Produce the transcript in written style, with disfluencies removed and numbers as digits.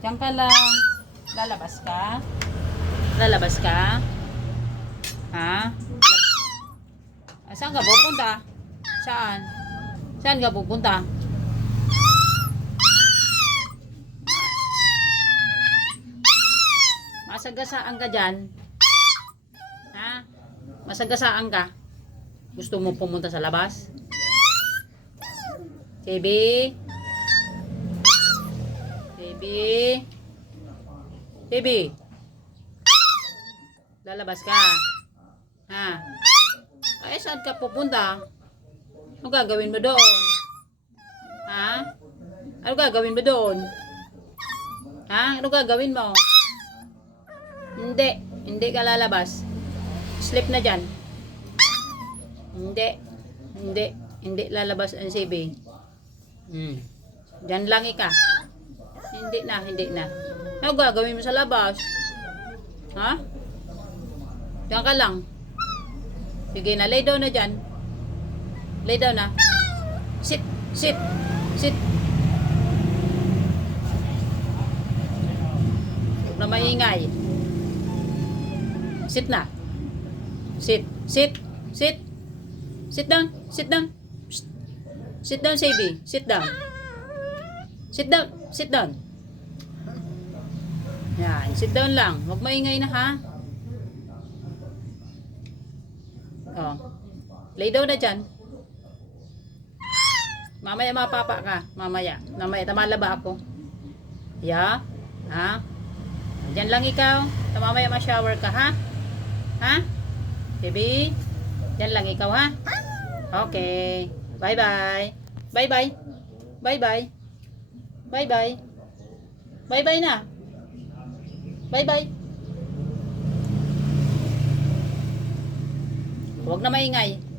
Diyan ka lang. Lalabas ka? Lalabas ka? Ha? Saan ka pupunta? Saan? Saan ka pupunta? Masagasaan ka dyan? Ha? Masagasaan ka? Gusto mo pumunta sa labas? Baby? Baby? Baby? Lalabas ka? Ha? Ay, saan ka pupunta? Ano gagawin mo doon? Ha? Ano gagawin mo doon? Ha? Ano gagawin mo? Hindi. Hindi ka lalabas. Sleep na dyan. Hindi. Hindi. Hindi lalabas ang CB. Dyan lang ika. Hindi na. Hindi na. Ano gagawin mo sa labas? Ha? Diyan ka lang. Sige na. Lay down na dyan. Lay down na. Sit. Sit. Sit. Huwag na maingay. Sit na. Sit. Sit. Sit. Sit down. Sit down. Psst. Sit down, Sabi. Sit down. Sit down. Sit down. Yan. Sit down lang. Huwag maingay na, ha? Oh. Lay down na dyan. Mamaya mapapa ka. Mamaya. Mamaya. Tamalaba ako. Yeah? Ha? Diyan lang ikaw. Mamaya ma-shower ka, ha? Ha? Baby? Diyan lang ikaw, ha? Okay. Bye-bye. Bye-bye. Bye-bye. Bye-bye. Bye-bye na. Bye-bye. Huwag na maingay.